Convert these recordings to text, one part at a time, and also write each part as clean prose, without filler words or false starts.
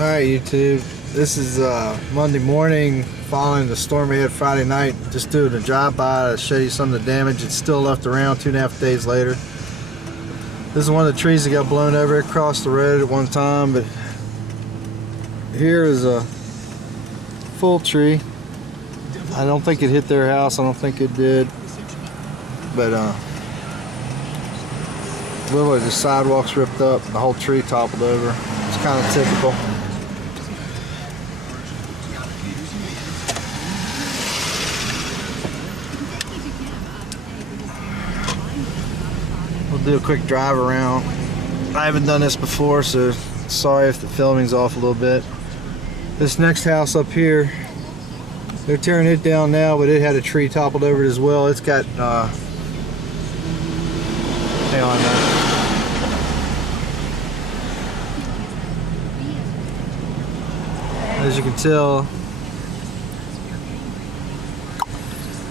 Alright YouTube, this is Monday morning following the storm we had Friday night. Just doing a drive-by to show you some of the damage it's still left around 2.5 days later. This is one of the trees that got blown over across the road at one time, but here is a full tree. I don't think it hit their house, I don't think it did, but literally the sidewalks ripped up, the whole tree toppled over. It's kind of typical. We'll do a quick drive around. I haven't done this before, so sorry if the filming's off a little bit. This next house up here, they're tearing it down now, but it had a tree toppled over it as well. It's got hang on now. As you can tell,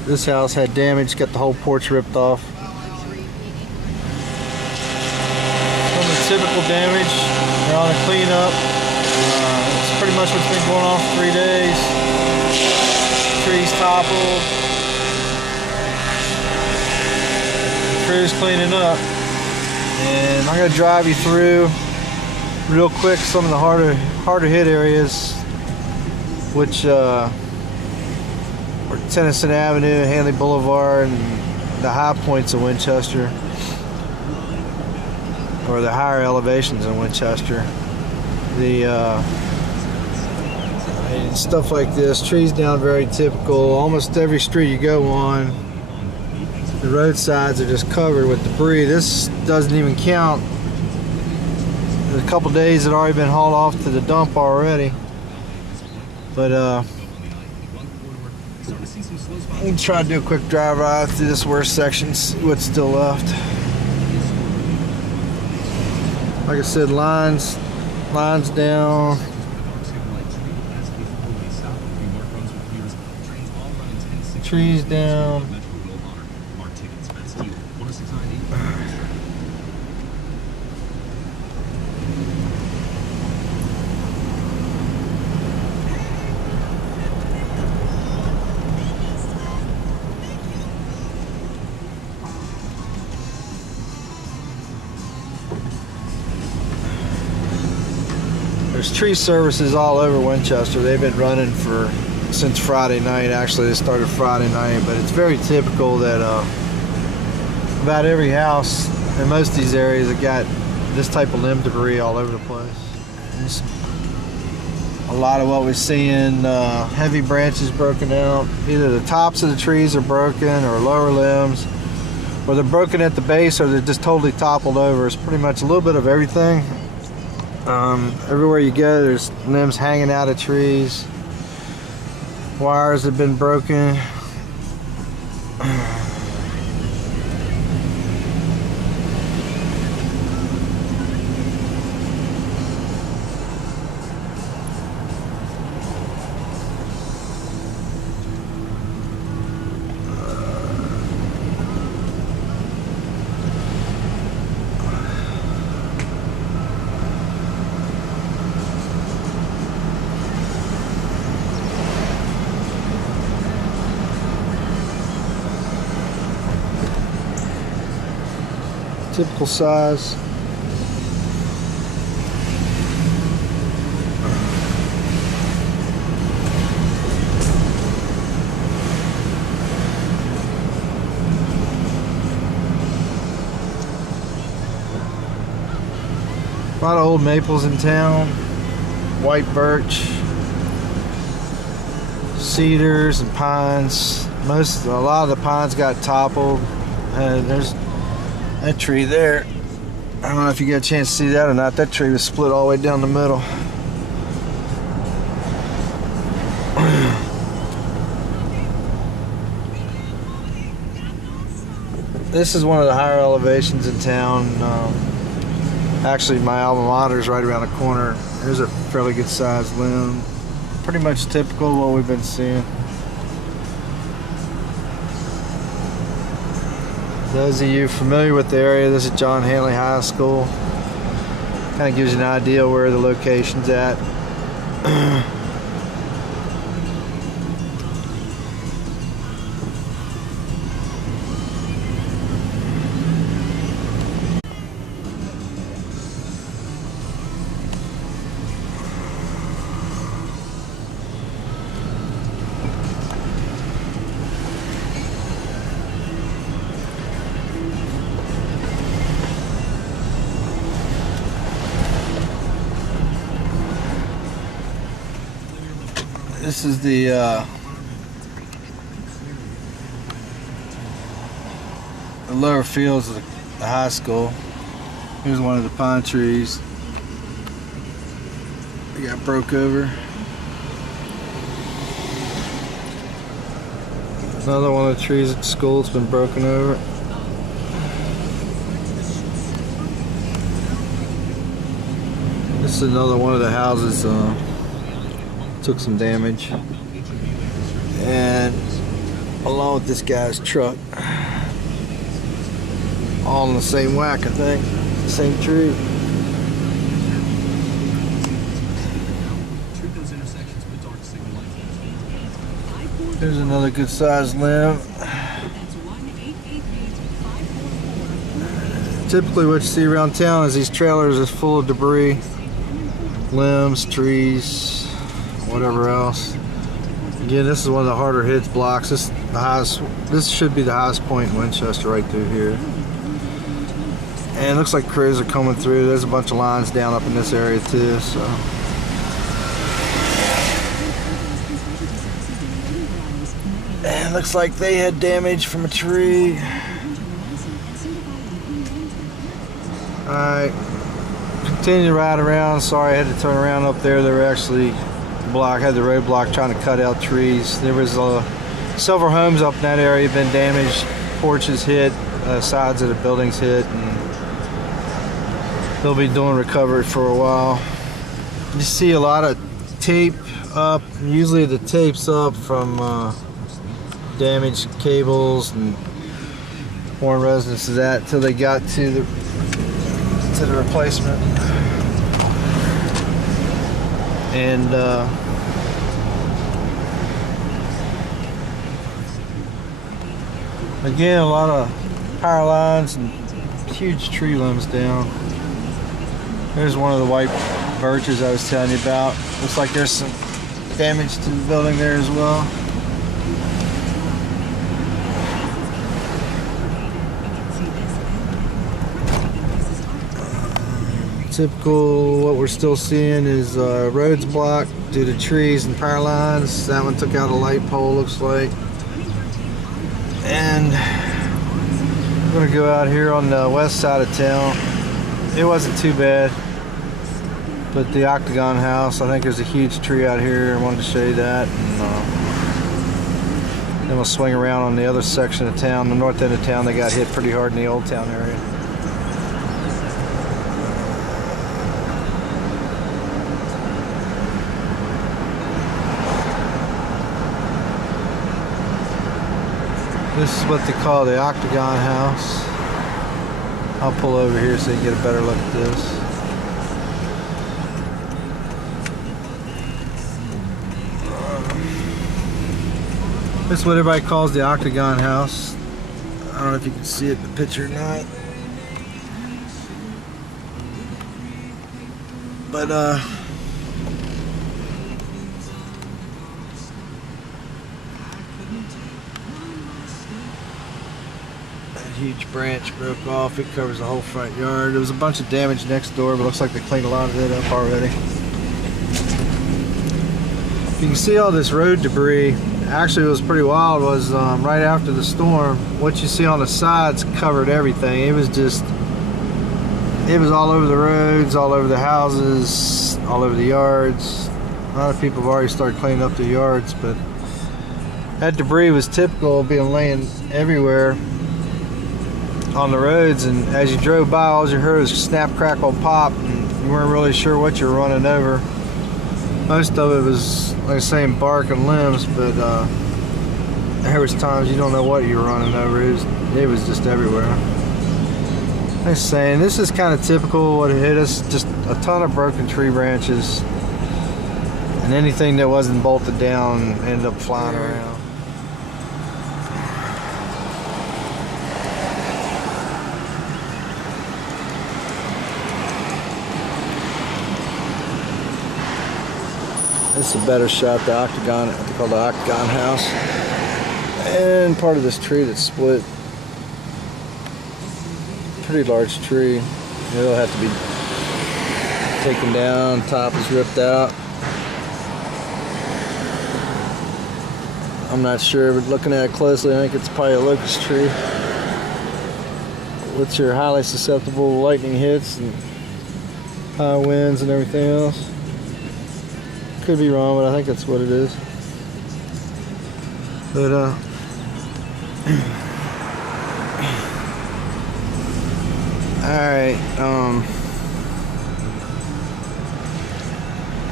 this house had damage, got the whole porch ripped off. Some of the typical damage, they're on a cleanup. It's pretty much what's been going on for 3 days. Trees toppled. The crew's cleaning up. And I'm going to drive you through real quick some of the harder hit areas, which are Fairmont Avenue, Hanley Boulevard, and the high points of Winchester, or the higher elevations in Winchester. And stuff like this, trees down, very typical. Almost every street you go on, the roadsides are just covered with debris. This doesn't even count. There's a couple days that already been hauled off to the dump already. But we can try to do a quick drive ride through this worst section, see what's still left. Like I said, lines down. Trees down. There's tree services all over Winchester. They've been running since Friday night. Actually, they started Friday night, but it's very typical that about every house in most of these areas have got this type of limb debris all over the place. It's a lot of what we're seeing, heavy branches broken out. Either the tops of the trees are broken, or lower limbs, or they're broken at the base, or they're just totally toppled over. It's pretty much a little bit of everything. Everywhere you go, there's limbs hanging out of trees. Wires have been broken. Typical size. A lot of old maples in town, white birch, cedars and pines. A lot of the pines got toppled. There's that tree there. I don't know if you get a chance to see that or not. That tree was split all the way down the middle. This is one of the higher elevations in town. Actually, my alma mater is right around the corner. There's a fairly good sized limb. Pretty much typical of what we've been seeing. Those of you familiar with the area, this is John Hanley High School. Kind of gives you an idea where the location's at. This is the lower fields of the high school. Here's one of the pine trees. It got broke over. Another one of the trees at the school that's been broken over. This is another one of the houses took some damage, and along with this guy's truck, all in the same whack, I think, same tree. There's another good sized limb. Typically what you see around town is these trailers are full of debris, limbs, trees, whatever else. Again, this is one of the harder hit blocks. This should be the highest point in Winchester, right through here. And it looks like crews are coming through. There's a bunch of lines down up in this area too. So, and it looks like they had damage from a tree. All right, continue to ride around. Sorry, I had to turn around up there. They were actually had the roadblock trying to cut out trees. There was several homes up in that area been damaged, porches hit, sides of the buildings hit, and they'll be doing recovery for a while. You see a lot of tape up. Usually the tape's up from damaged cables and pouring resonance to that until they got to the replacement. And again, a lot of power lines and huge tree limbs down. There's one of the white birches I was telling you about. Looks like there's some damage to the building there as well. Typical, what we're still seeing is roads blocked due to trees and power lines. That one took out a light pole, looks like. And I'm gonna go out here on the west side of town. It wasn't too bad, but the Octagon House, I think there's a huge tree out here. I wanted to show you that. And then we'll swing around on the other section of town, the north end of town. They got hit pretty hard in the Old Town area. This is what they call the Octagon House. I'll pull over here so you can get a better look at this. This is what everybody calls the Octagon House. I don't know if you can see it in the picture or not. But huge branch broke off. It covers the whole front yard. There was a bunch of damage next door, but looks like they cleaned a lot of it up already. You can see all this road debris. Actually, what was pretty wild was right after the storm, what you see on the sides covered everything. It was all over the roads, all over the houses, all over the yards. A lot of people have already started cleaning up their yards, but that debris was typical of being laying everywhere on the roads, and as you drove by, all you heard was snap, crackle, pop, and you weren't really sure what you were running over. Most of it was, like I say, bark and limbs, but there was times you don't know what you were running over. It was just everywhere. Like I was saying, this is kind of typical what hit us, just a ton of broken tree branches. And anything that wasn't bolted down ended up flying around. This is a better shot, the Octagon, what they call the Octagon House. And part of this tree that's split. Pretty large tree. It'll have to be taken down, top is ripped out. I'm not sure, but looking at it closely, I think it's probably a locust tree. Which are highly susceptible to lightning hits and high winds and everything else. Could be wrong, but I think that's what it is. But alright,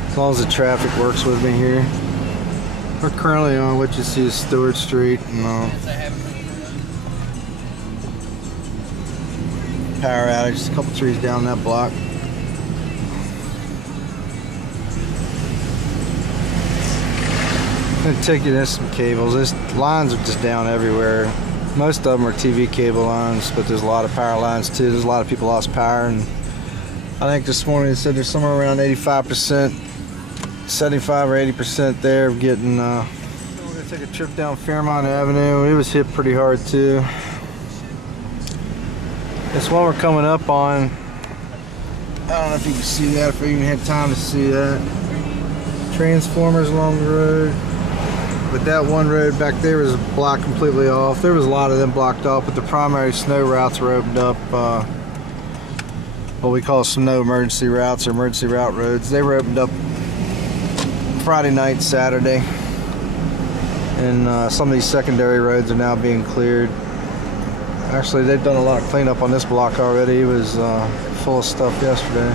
as long as the traffic works with me here. We're currently on what you see is Stuart Street, and power outage, a couple trees down that block. I'm gonna take you to some cables. These lines are just down everywhere. Most of them are TV cable lines, but there's a lot of power lines too. There's a lot of people lost power, and I think this morning it said there's somewhere around 85%, 75 or 80% there of getting. We're gonna take a trip down Fairmont Avenue. It was hit pretty hard too. This one we're coming up on. I don't know if you can see that, if I even had time to see that. Transformers along the road. But that one road back there was blocked completely off. There was a lot of them blocked off, but the primary snow routes were opened up. What we call snow emergency routes or emergency route roads. They were opened up Friday night, Saturday. And some of these secondary roads are now being cleared. Actually, they've done a lot of cleanup on this block already. It was full of stuff yesterday.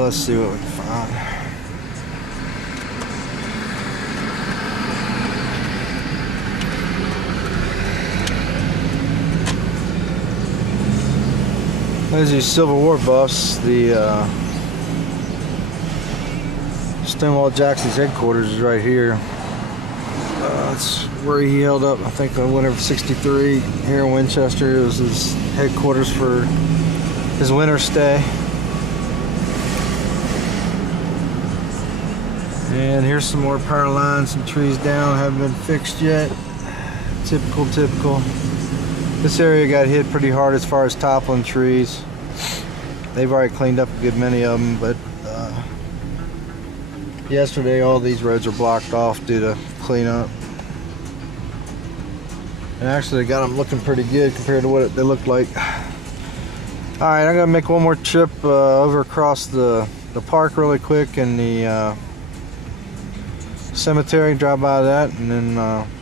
Let's see what we can find. Those are these Civil War buffs. The Stonewall Jackson's headquarters is right here. That's where he held up, I think, the winter of '63 here in Winchester. It was his headquarters for his winter stay. And here's some more power lines, some trees down, haven't been fixed yet. Typical. This area got hit pretty hard as far as toppling trees. They've already cleaned up a good many of them, but yesterday all these roads were blocked off due to cleanup. And actually they got them looking pretty good compared to what they looked like. Alright, I'm gonna make one more trip over across the park really quick and the cemetery, drive by that, and then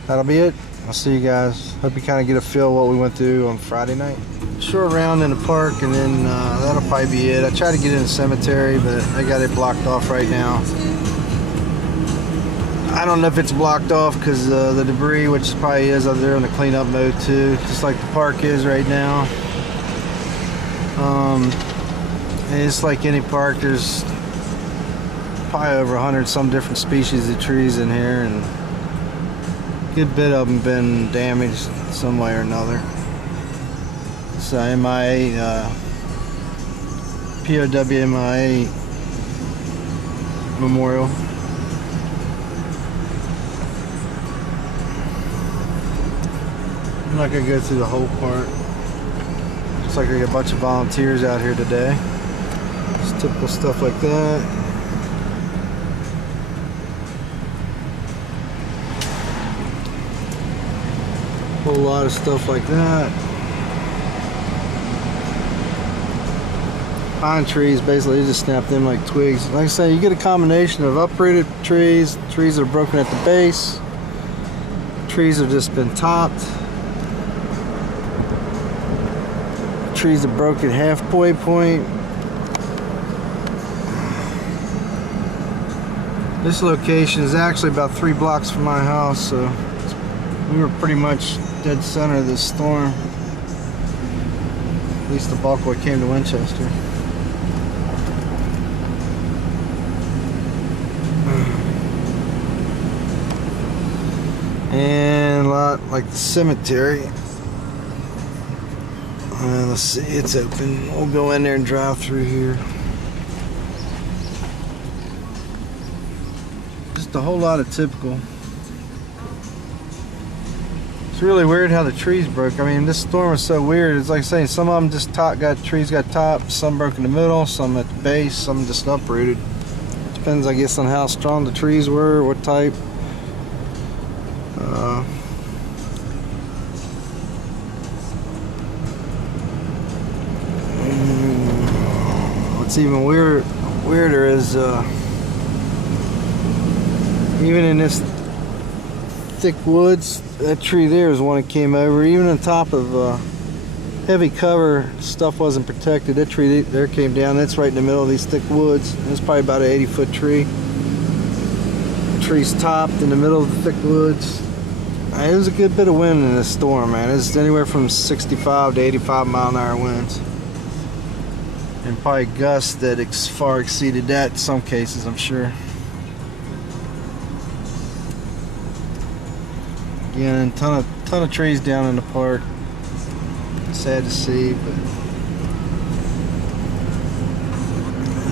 that'll be it. I'll see you guys. Hope you kind of get a feel of what we went through on Friday night. Short round in the park, and then that'll probably be it. I tried to get in the cemetery, but I got it blocked off right now. I don't know if it's blocked off because the debris, which probably is, up there in the cleanup mode too, just like the park is right now. And it's like any park, there's probably over 100 some different species of trees in here, and a good bit of them been damaged some way or another. It's MIA, Powmmi Memorial. I'm not gonna go through the whole part. Looks like we got a bunch of volunteers out here today. Just typical stuff like that. Whole lot of stuff like that. Pine trees, basically, you just snap them like twigs. Like I say, you get a combination of uprooted trees, trees that are broken at the base, trees that have just been topped, trees that broke at halfway point. This location is actually about 3 blocks from my house, so we were pretty much dead center of this storm. At least the bulk of what came to Winchester. And a lot like the cemetery. Let's see, it's open. We'll go in there and drive through here. Just a whole lot of typical. It's really weird how the trees broke. I mean, this storm is so weird. It's like saying some of them just trees got topped, some broke in the middle, some at the base, some just uprooted. Depends, I guess, on how strong the trees were, what type. What's even weirder is even in this thick woods, that tree there is one that came over. Even on top of heavy cover, stuff wasn't protected. That tree there came down. That's right in the middle of these thick woods. It's probably about an 80-foot tree. The tree's topped in the middle of the thick woods. It was a good bit of wind in this storm, man. It's anywhere from 65 to 85 mile-an-hour winds. And probably gusts that far exceeded that in some cases, I'm sure. Again, ton of trees down in the park. Sad to see, but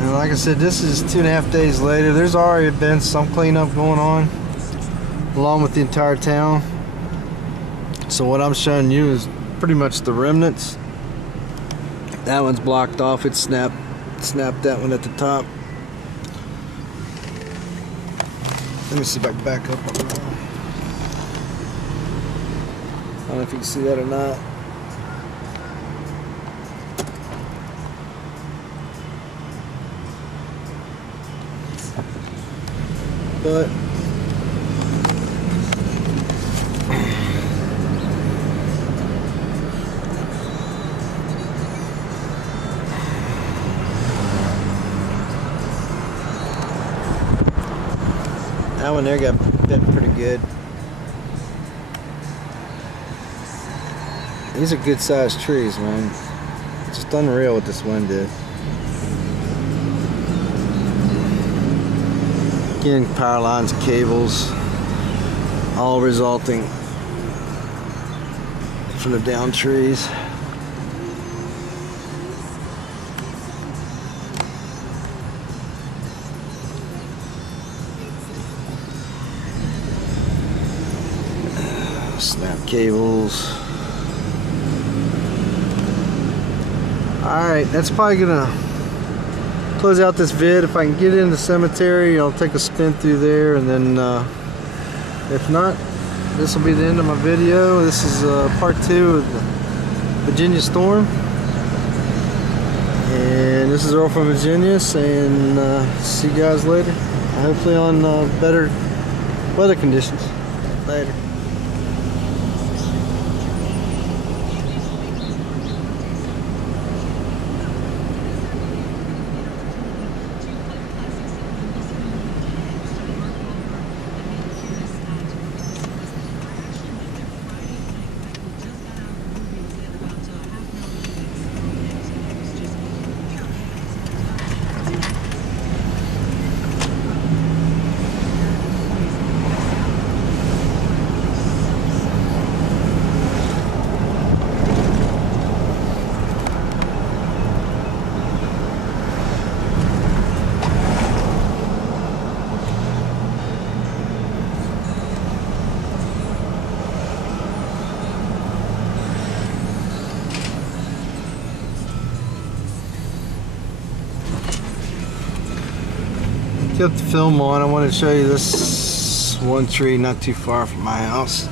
and like I said, this is 2.5 days later. There's already been some cleanup going on along with the entire town. So what I'm showing you is pretty much the remnants. That one's blocked off. It snapped that one at the top. Let me see if I can back up on that. I don't know if you can see that or not. But that one there got bent pretty good. These are good sized trees, man. It's just unreal what this wind did. Again, power lines, cables, all resulting from the downed trees. Snap cables. Alright, that's probably gonna close out this vid. If I can get in the cemetery, I'll take a spin through there, and then if not, this will be the end of my video. This is part 2 of the Virginia storm, and this is Earl from Virginia saying see you guys later, hopefully on better weather conditions. Later. Kept the film on. I wanted to show you this one tree not too far from my house.